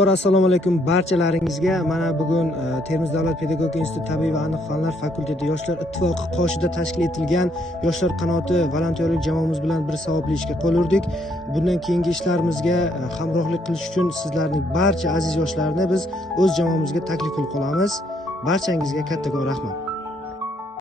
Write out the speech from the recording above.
Avvalambor assalomu alaykum barchalaringizga. Mana bugun Termiz davlat pedagogika instituti tabiiy va aniq fanlar fakulteti yoshlar ittifoqi qoshida tashkil etilgan yoshlar qanoti volontyorlik jamoamiz bilan bir savobli ishga qo'l urdik. Bundan keyingi ishlarimizga hamrohlik qilish uchun sizlarning barcha aziz yoshlarni biz o'z jamoamizga taklif qilib qolamiz. Barchangizga kattakon rahmat.